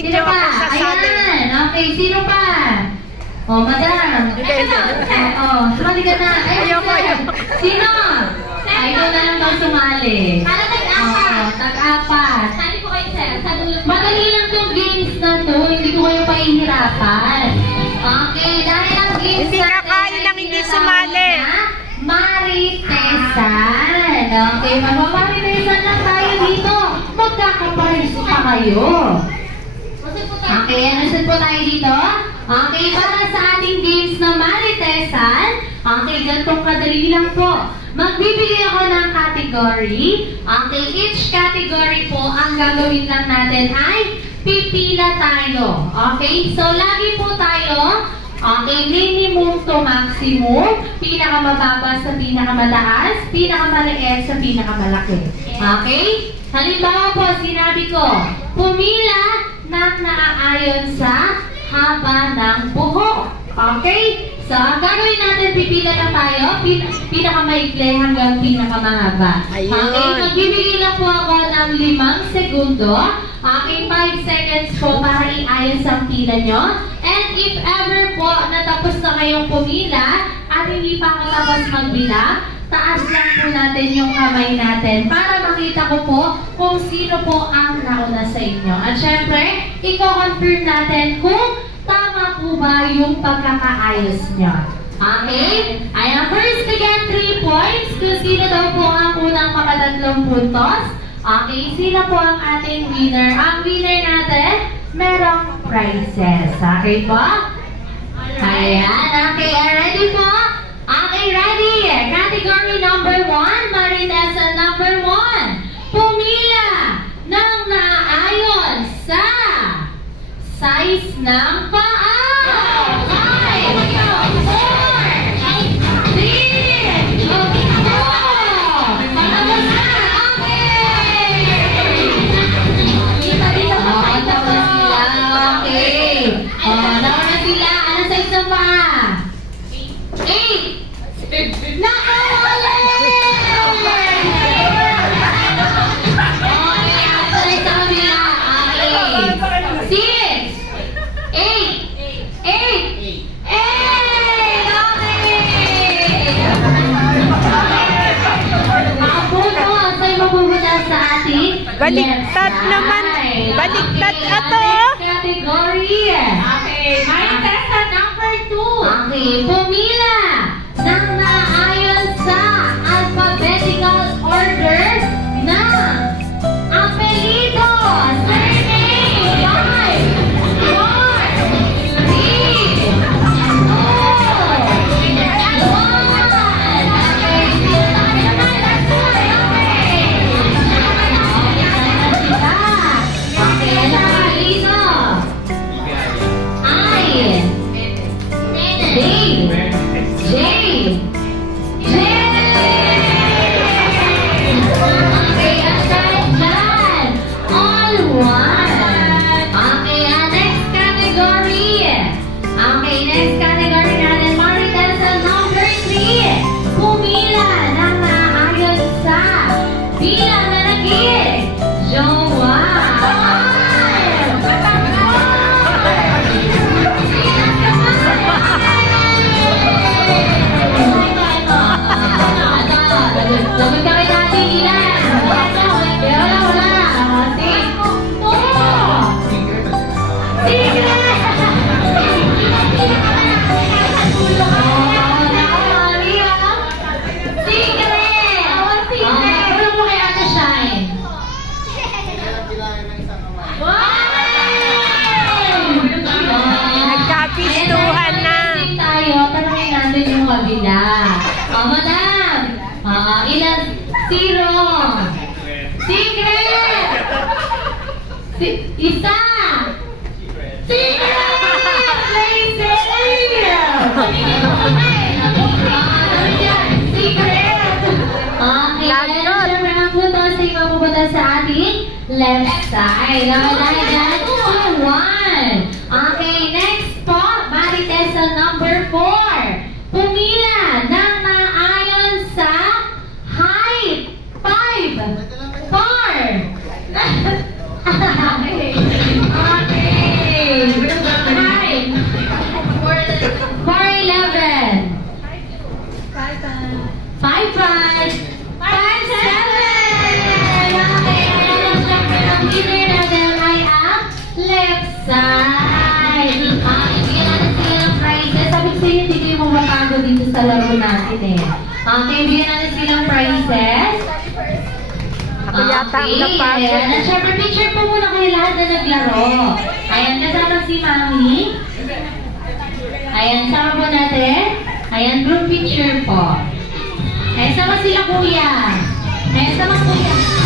Naka-video ako sa sali. Ayan. Okay, sino pa? Oh, madam. Oh, sumali ka na. Ayoko. Sino? Ay, ikaw na lang bang sumali? Para tag-apat. Tag-apat. Sali po kayo, sir. Sa dulo. Madali lang tong games na to. Hindi ko kayo pahihirapan. Okay, dahil ang games Hindi kakain ng hindi sumali. Maritesan. Okay, magmamaritesan lang tayo dito. Magkakapares pa kayo. Okay, nasan po tayo dito? Okay, para sa ating games na Maritesan, okay, ganitong kadali lang po. Magbibigay ako ng category. Okay, each category po, ang gagawin lang natin ay pipila tayo. Okay, so lagi po tayo, okay, minimum to maximum, pinakamababa sa pinakamataas, pinakamaliit sa pinakamalaki. Okay? Halimbawa po, sinabi ko, pumila ng naaayon sa haba ng buhok. Okay? So, ang gagawin natin, pipila na tayo, pinakamaikli hanggang pinakamahaba. Okay? Magbibigay lang po ako ng 5 segundo. Okay, 5 seconds po para iayos ang pila nyo. And if ever po natapos na kayong pumila at hindi pa ako tapos magbilang, taas lang po natin yung kamay natin para makita ko po kung sino po ang nauna sa inyo. At syempre, i-confirm natin kung tama po ba yung pagkakaayos nyo. Okay? Ayan, first to get 3 points. Kung sino daw po ang unang makatatlong puntos. Okay, sino po ang ating winner? Ang winner natin, merong prizes. Okay po? Ayan, okay. Ready po? Okay, ready. Category number 1, Maritesan number 1. Pumila ng naayon sa size ng paa. 5, 4, 3, 2, 1. Patapos na. Okay. Nauna sila. Ano size ng paa? 8. Nakawala! Okay, after sa kabila. Okay. 6, 8, 8. Makapuno. Sa'yo mapupunta sa ating Baliktad naman. Baliktad ato. Category. Okay, Maritesan number 2. Okay, pumila ng naayon sa alphabetical order ng apelido. Surname. 5, 4, 3, 0. Secret! Isa! Secret! Lazy! Secret! Okay, siyempre ang putos ay mapupunta sa ating left side. Okay, dahil 2, 1. Okay, next po, Maritesan number 4. Pumila ng naayon sa height. 5, 4. Okay. Okay. sa laro natin eh. Okay, bigyan natin silang prizes. Ako yata ang napagod. Ayan. At syempre, picture po muna kayo lahat na naglaro. Ayan, kasama si Mami. Ayan, sama po natin. Ayan, group picture po. Ayan, sama sila kuya. Ayan, sama kuya.